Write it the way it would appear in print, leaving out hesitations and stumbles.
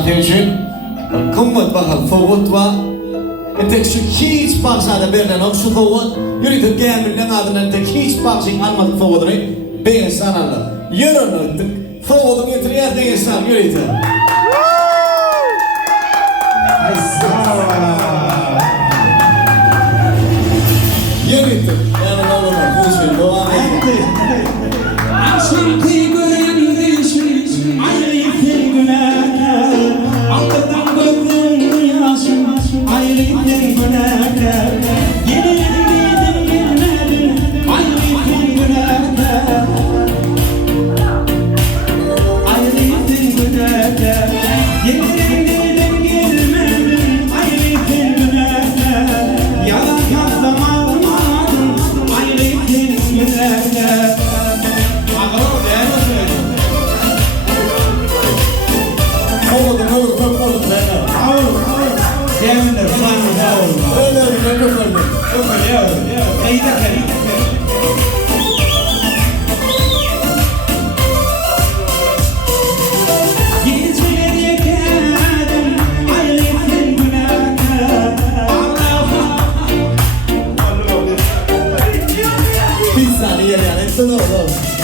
attention. Kom met bagel forward wa. En tek su kies pas aan de bergen ook zo forward. Jullie te gaan met de naden en tek kies pas in allemaal forward nee. Ben staan aan. Jullie no forward met drie dingen staan jullie te. Jullie te. Ja, dan gaan we nog goed zien. Doe Bir saniye yani.